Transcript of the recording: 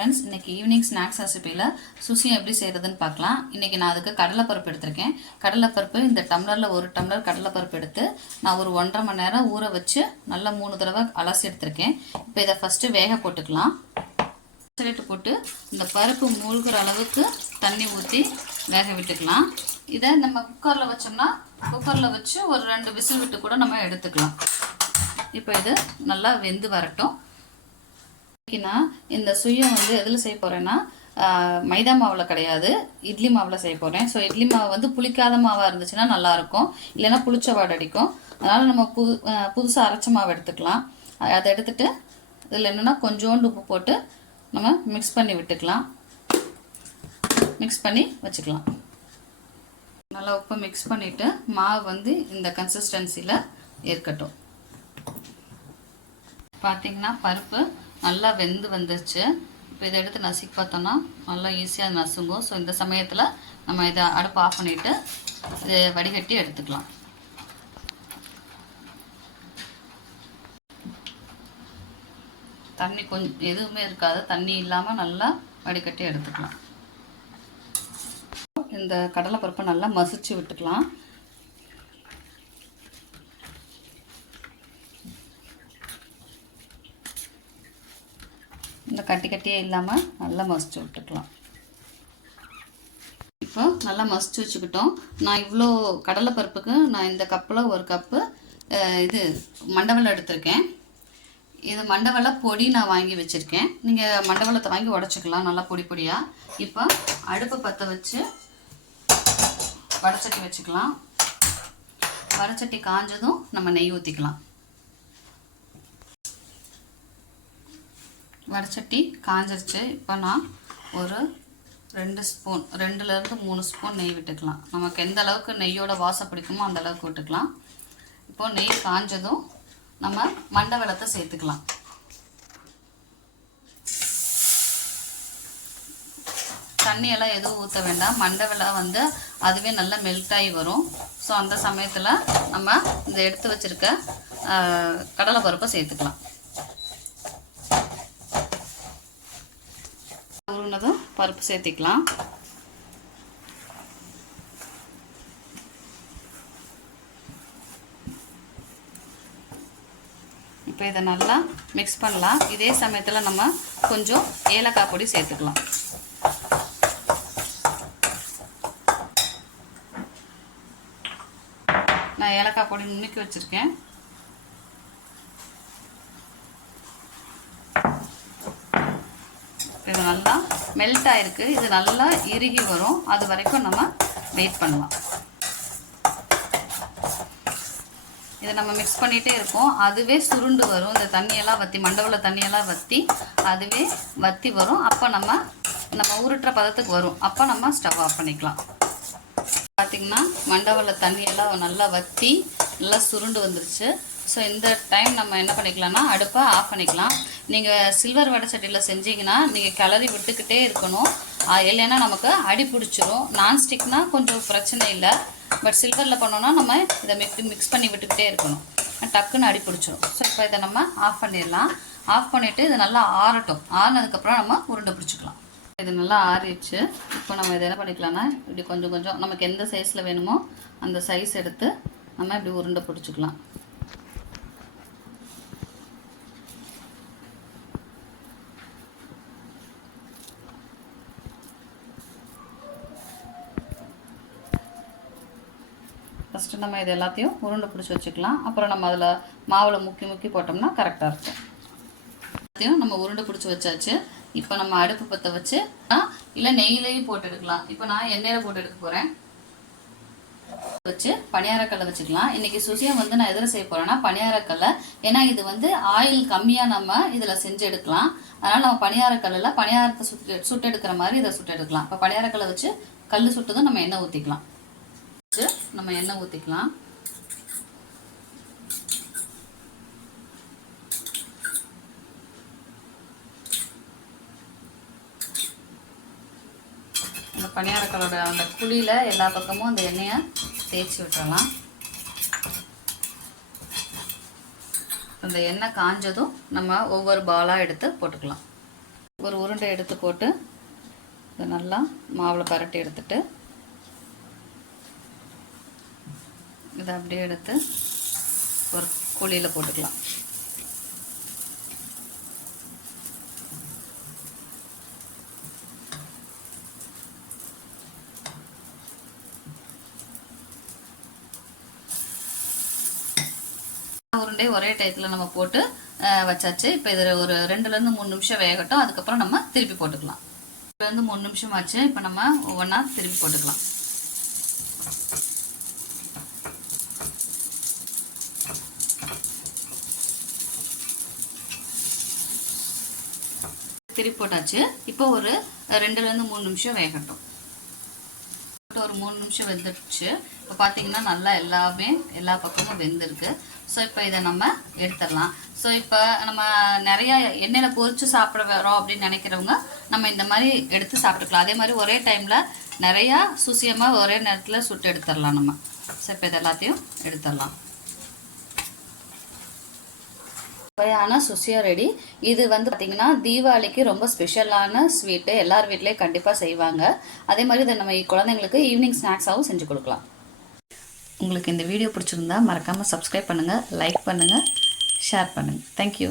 Friends இன்றைக்கி evening snacks ரெசிப்பியில் Susi எப்படி செய்கிறதுன்னு பார்க்கலாம். இன்றைக்கி நான் அதுக்கு கடலைப்பருப்பு எடுத்திருக்கேன். கடலைப்பருப்பு இந்த டம்ளரில் ஒரு டம்ளர் கடலைப்பருப்பு எடுத்து நான் ஒரு ஒன்றரை மணி நேரம் ஊற வச்சு நல்லா மூணு தடவை அலசி எடுத்திருக்கேன். இப்போ இதை ஃபஸ்ட்டு வேக போட்டுக்கலாம். சிலிட்டு போட்டு இந்த பருப்பு மூழ்கிற அளவுக்கு தண்ணி ஊற்றி வேக விட்டுக்கலாம். இதை நம்ம குக்கரில் வச்சோம்னா குக்கரில் வச்சு ஒரு ரெண்டு விசில் விட்டு கூட நம்ம எடுத்துக்கலாம். இப்போ இது நல்லா வெந்து வரட்டும். இன்னைக்கு இந்த சுயம் வந்து எதில் செய்ய போகிறேன்னா மைதா மாவில் கிடையாது. இட்லி மாவில் செய்ய போகிறேன் ஸோ இட்லி மாவு வந்து புளிக்காத மாவாக இருந்துச்சுன்னா நல்லாயிருக்கும் இல்லைன்னா புளிச்ச வாடை அடிக்கும். அதனால் நம்ம புது புதுசாக அரைச்ச மாவு எடுத்துக்கலாம். அதை எடுத்துட்டு இதில் என்னென்னா கொஞ்சோண்டு உப்பு போட்டு நம்ம மிக்ஸ் பண்ணி விட்டுக்கலாம். மிக்ஸ் பண்ணி வச்சுக்கலாம். நல்லா உப்பு மிக்ஸ் பண்ணிவிட்டு மாவு வந்து இந்த கன்சிஸ்டன்சியில் இருக்கட்டும் பார்த்தீங்கன்னா பருப்பு நல்லா வெந்து வந்துருச்சு. இப்போ இதை எடுத்து நசுக்கி பார்த்தோன்னா நல்லா ஈஸியாக நசுங்கும். ஸோ இந்த சமயத்தில் நம்ம இதை அடுப்பு ஆஃப் பண்ணிவிட்டு இதை வடிகட்டி எடுத்துக்கலாம். தண்ணி கொஞ்சம் எதுவுமே இருக்காது. தண்ணி இல்லாமல் நல்லா வடிகட்டி எடுத்துக்கலாம். இந்த கடலைப்பருப்பை நல்லா மசிச்சு விட்டுக்கலாம். கொஞ்சம் கட்டி கட்டியே இல்லாமல் நல்லா மசிச்சு விட்டுக்கலாம். இப்போ நல்லா மசிச்சு வச்சுக்கிட்டோம். நான் இவ்வளோ கடலைப்பருப்புக்கு நான் இந்த கப்பில் ஒரு கப்பு இது மண்டவெல்லம் எடுத்திருக்கேன். இது மண்டவெல்ல பொடி நான் வாங்கி வச்சுருக்கேன். நீங்கள் மண்டவளத்தை வாங்கி உடச்சிக்கலாம் நல்லா பொடி பொடியாக இப்போ அடுப்பை பற்ற வச்சு வடச்சட்டி வச்சுக்கலாம். வடச்சட்டி காஞ்சதும் நம்ம நெய் ஊற்றிக்கலாம் வடச்சட்டி காஞ்சிருச்சு. இப்போ நான் ஒரு ரெண்டு ஸ்பூன் ரெண்டுலேருந்து மூணு ஸ்பூன் நெய் விட்டுக்கலாம். நமக்கு எந்த அளவுக்கு நெய்யோட வாசம் பிடிக்குமோ அந்த அளவுக்கு விட்டுக்கலாம். இப்போது நெய் காஞ்சதும் நம்ம மண்டை வெள்ளத்தை சேர்த்துக்கலாம். தண்ணியெல்லாம் எதுவும் ஊற்ற வேண்டாம். மண்டை வெள்ளம் வந்து அதுவே நல்லா மெல்ட் ஆகி வரும். ஸோ அந்த சமயத்தில் நம்ம இந்த எடுத்து வச்சுருக்க கடலை பருப்பை சேர்த்துக்கலாம். உருனதும் பருப்பு சேர்த்திக்கலாம். இப்போ இதை நல்லா மிக்ஸ் பண்ணலாம். இதே சமயத்தில் நம்ம கொஞ்சம் ஏலக்காய் பொடி சேர்த்துக்கலாம். நான் ஏலக்காய் பொடி நுணுக்கி வச்சுருக்கேன். இது நல்லா மெல்ட் ஆயிருக்கு. இது நல்லா இறுகி வரும். அது வரைக்கும் நம்ம வெயிட் பண்ணலாம். இதை நம்ம மிக்ஸ் பண்ணிகிட்டே இருக்கோம். அதுவே சுருண்டு வரும். இந்த தண்ணியெல்லாம் வற்றி மண்டபத்தில் தண்ணியெல்லாம் வற்றி அதுவே வற்றி வரும். அப்போ நம்ம நம்ம உருட்டுற பதத்துக்கு வரும். அப்போ நம்ம ஸ்டவ் ஆஃப் பண்ணிக்கலாம். பார்த்திங்கன்னா மண்டபத்தில் தண்ணியெல்லாம் நல்லா வற்றி நல்லா சுருண்டு வந்துருச்சு. ஸோ இந்த டைம் நம்ம என்ன பண்ணிக்கலாம்னா அடுப்பை ஆஃப் பண்ணிக்கலாம். நீங்கள் சில்வர் வடை சட்டியில் செஞ்சீங்கன்னா நீங்கள் கிளறி விட்டுக்கிட்டே இருக்கணும். இல்லைன்னா நமக்கு அடி பிடிச்சிரும். நான்ஸ்டிக்னால் கொஞ்சம் பிரச்சனை இல்லை. பட் சில்வரில் பண்ணோன்னா நம்ம இதை மிக்ஸ் மிக்ஸ் பண்ணி விட்டுக்கிட்டே இருக்கணும். டக்குன்னு அடி பிடிச்சிரும். ஸோ இப்போ இதை நம்ம ஆஃப் பண்ணிடலாம். ஆஃப் பண்ணிவிட்டு இது நல்லா ஆறட்டும். ஆறினதுக்கப்புறம் நம்ம உருண்டை பிடிச்சிக்கலாம். இது நல்லா ஆறிடுச்சு. இப்போ நம்ம இதை என்ன பண்ணிக்கலாம்னா இப்படி கொஞ்சம் கொஞ்சம் நமக்கு எந்த சைஸில் வேணுமோ அந்த சைஸ் எடுத்து நம்ம இப்படி உருண்டை பிடிச்சிக்கலாம். ஃபஸ்ட்டு நம்ம இது எல்லாத்தையும் உருண்டை பிடிச்சி வச்சுக்கலாம். அப்புறம் நம்ம அதில் மாவில் முக்கி முக்கி போட்டோம்னா கரெக்டாக இருக்கும். எல்லாத்தையும் நம்ம உருண்டை பிடிச்சி வச்சாச்சு. இப்போ நம்ம அடுப்பு பற்ற வச்சு இல்லை நெய்லேயும் போட்டு எடுக்கலாம். இப்போ நான் எண்ணெயில் போட்டு எடுக்க போகிறேன் வச்சு பணியாரக்கல்லை வச்சுக்கலாம். இன்னைக்கு சுசியம் வந்து நான் எதில் செய்ய போறேன்னா பணியாரக்கல்லை. ஏன்னா இது வந்து ஆயில் கம்மியாக நம்ம இதில் செஞ்சு எடுக்கலாம். அதனால நம்ம பணியாரக்கல்லில் பணியாரத்தை சுட்டு சுட்டு எடுக்கிற மாதிரி இதை சுட்டு எடுக்கலாம் இப்போ பணியாரக்கல்லை வச்சு கல் சுட்டதும் நம்ம எண்ணெய் ஊற்றிக்கலாம் நம்ம எண்ணெய் ஊற்றிக்கலாம் பணியாரக்கலோட அந்த குழியில் எல்லா பக்கமும் அந்த எண்ணெயை தேய்ச்சி விட்டுறலாம். அந்த எண்ணெய் காஞ்சதும் நம்ம ஒவ்வொரு பாலாக எடுத்து போட்டுக்கலாம். ஒரு உருண்டை எடுத்து போட்டு இதை நல்லா மாவில் பரட்டி எடுத்துட்டு இதை அப்படியே எடுத்து ஒரு குழியில் போட்டுக்கலாம். உருண்டை ஒரே டயத்தில் நம்ம போட்டு வச்சாச்சு. இப்போ இதில் ஒரு ரெண்டுலேருந்து மூணு நிமிஷம் வேகட்டும். அதுக்கப்புறம் நம்ம திருப்பி போட்டுக்கலாம். ரெண்டுலேருந்து மூணு நிமிஷம் ஆச்சு. இப்போ நம்ம ஒவ்வொன்றா திருப்பி போட்டுக்கலாம். திருப்பி போட்டாச்சு. இப்போ ஒரு ரெண்டுலேருந்து மூணு நிமிஷம் வேகட்டும். ஒரு மூணு நிமிஷம் வெந்துடுச்சு. இப்போ பார்த்தீங்கன்னா நல்லா எல்லாமே எல்லா பக்கமும் வெந்திருக்கு. ஸோ இப்போ இதை நம்ம எடுத்துடலாம். ஸோ இப்போ நம்ம நிறையா எண்ணெயில் பொறிச்சு சாப்பிட வரோம் அப்படின்னு நினைக்கிறவங்க நம்ம இந்த மாதிரி எடுத்து சாப்பிட்டுக்கலாம். அதே மாதிரி ஒரே டைமில் நிறையா சுசியமாக ஒரே நேரத்தில் சுட்டு எடுத்துடலாம் நம்ம. ஸோ இப்போ இது எல்லாத்தையும் எடுத்துடலாம். சுவையான சுசியா ரெடி. இது வந்து பார்த்திங்கன்னா தீபாவளிக்கு ரொம்ப ஸ்பெஷலான ஸ்வீட்டு எல்லார் வீட்லேயும் கண்டிப்பாக செய்வாங்க. அதே மாதிரி இதை நம்ம குழந்தைங்களுக்கு ஈவினிங் ஸ்நாக்ஸாகவும் செஞ்சு கொடுக்கலாம். உங்களுக்கு இந்த வீடியோ பிடிச்சிருந்தா மறக்காமல் சப்ஸ்கிரைப் பண்ணுங்கள் லைக் பண்ணுங்கள் ஷேர் பண்ணுங்கள் தேங்க்யூ